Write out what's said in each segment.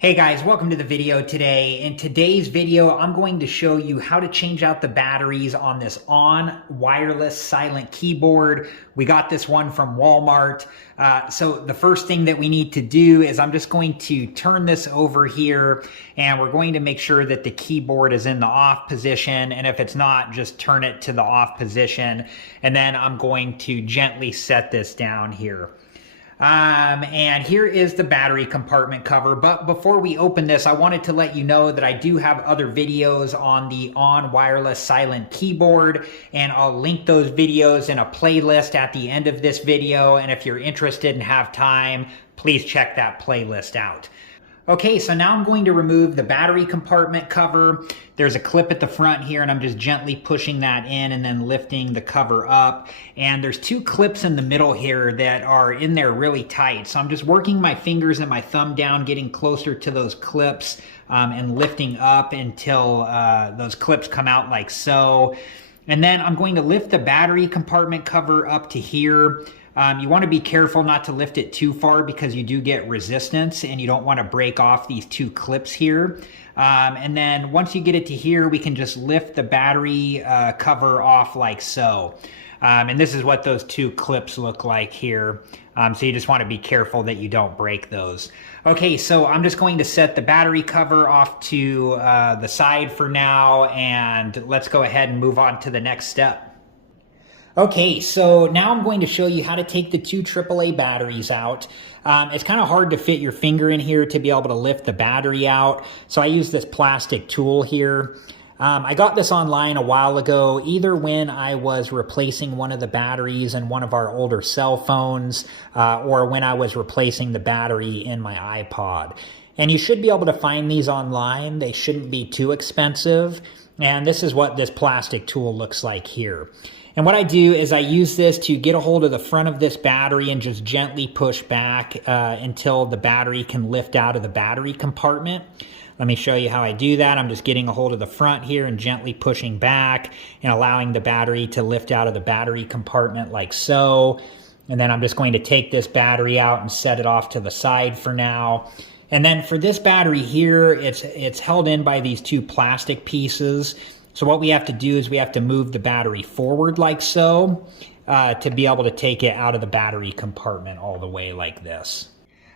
Hey guys, welcome to the video today. In today's video, I'm going to show you how to change out the batteries on this ON wireless silent keyboard. We got this one from Walmart. So the first thing that we need to do is I'm just going to turn this over here and we're going to make sure that the keyboard is in the off position. And if it's not, just turn it to the off position. And then I'm going to gently set this down here. And here is the battery compartment cover. But before we open this, I wanted to let you know that I do have other videos on the ON wireless silent keyboard, and I'll link those videos in a playlist at the end of this video. And if you're interested and have time, please check that playlist out. Okay, so now I'm going to remove the battery compartment cover. There's a clip at the front here, and I'm just gently pushing that in and then lifting the cover up. And there's two clips in the middle here that are in there really tight. So I'm just working my fingers and my thumb down, getting closer to those clips and lifting up until those clips come out like so. And then I'm going to lift the battery compartment cover up to here. You want to be careful not to lift it too far because you do get resistance and you don't want to break off these two clips here. And then once you get it to here, we can just lift the battery cover off like so. And this is what those two clips look like here. So you just want to be careful that you don't break those. Okay, so I'm just going to set the battery cover off to the side for now, and let's go ahead and move on to the next step. Okay, so now I'm going to show you how to take the two AAA batteries out. It's kind of hard to fit your finger in here to be able to lift the battery out, so I use this plastic tool here. I got this online a while ago, either when I was replacing one of the batteries in one of our older cell phones, or when I was replacing the battery in my iPod. And you should be able to find these online. They shouldn't be too expensive. And this is what this plastic tool looks like here. And what I do is I use this to get a hold of the front of this battery and just gently push back until the battery can lift out of the battery compartment. Let me show you how I do that. I'm just getting a hold of the front here and gently pushing back and allowing the battery to lift out of the battery compartment like so. And then I'm just going to take this battery out and set it off to the side for now. And then for this battery here, it's held in by these two plastic pieces. So what we have to do is we have to move the battery forward like so to be able to take it out of the battery compartment all the way like this.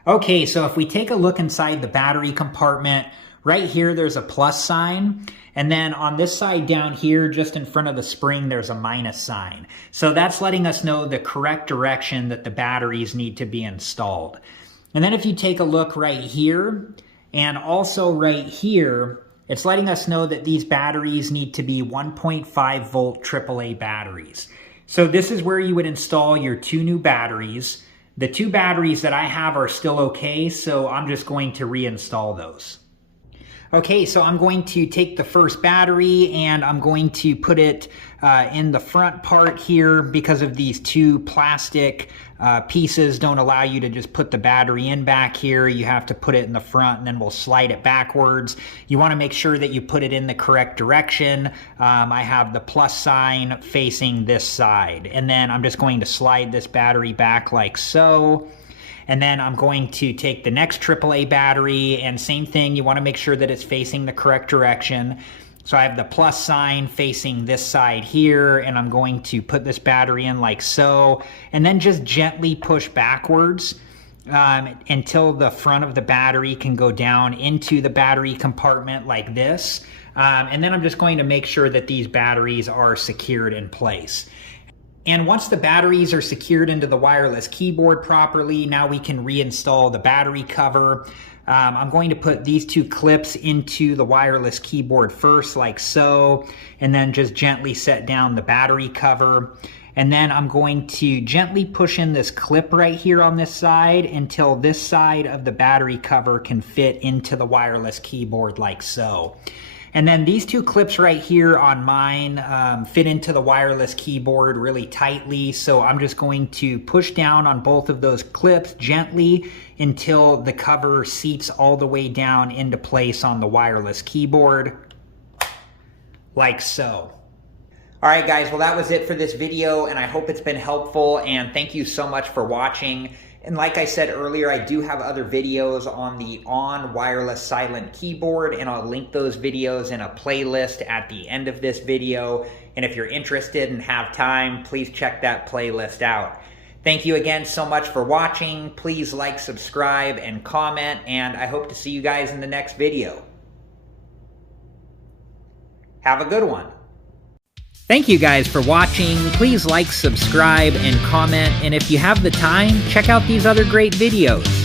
Okay, so if we take a look inside the battery compartment, right here there's a plus sign. And then on this side down here, just in front of the spring, there's a minus sign. So that's letting us know the correct direction that the batteries need to be installed. And then if you take a look right here, and also right here, it's letting us know that these batteries need to be 1.5 volt AAA batteries. So this is where you would install your two new batteries. The two batteries that I have are still okay, so I'm just going to reinstall those. Okay, so I'm going to take the first battery and I'm going to put it in the front part here because of these two plastic pieces don't allow you to just put the battery in back here. You have to put it in the front and then we'll slide it backwards. You want to make sure that you put it in the correct direction. I have the plus sign facing this side, and then I'm just going to slide this battery back like so. And then I'm going to take the next AAA battery, and same thing, you want to make sure that it's facing the correct direction. So I have the plus sign facing this side here, and I'm going to put this battery in like so, and then just gently push backwards until the front of the battery can go down into the battery compartment like this. And then I'm just going to make sure that these batteries are secured in place. And once the batteries are secured into the wireless keyboard properly, now we can reinstall the battery cover. I'm going to put these two clips into the wireless keyboard first, like so, and then just gently set down the battery cover. And then I'm going to gently push in this clip right here on this side until this side of the battery cover can fit into the wireless keyboard like so. And then these two clips right here on mine fit into the wireless keyboard really tightly. So I'm just going to push down on both of those clips gently until the cover seats all the way down into place on the wireless keyboard, like so. All right, guys, well, that was it for this video, and I hope it's been helpful, and thank you so much for watching. And like I said earlier, I do have other videos on the wireless silent keyboard, and I'll link those videos in a playlist at the end of this video. And if you're interested and have time, please check that playlist out. Thank you again so much for watching. Please like, subscribe, and comment, and I hope to see you guys in the next video. Have a good one. Thank you guys for watching. Please like, subscribe, and comment. And if you have the time, check out these other great videos.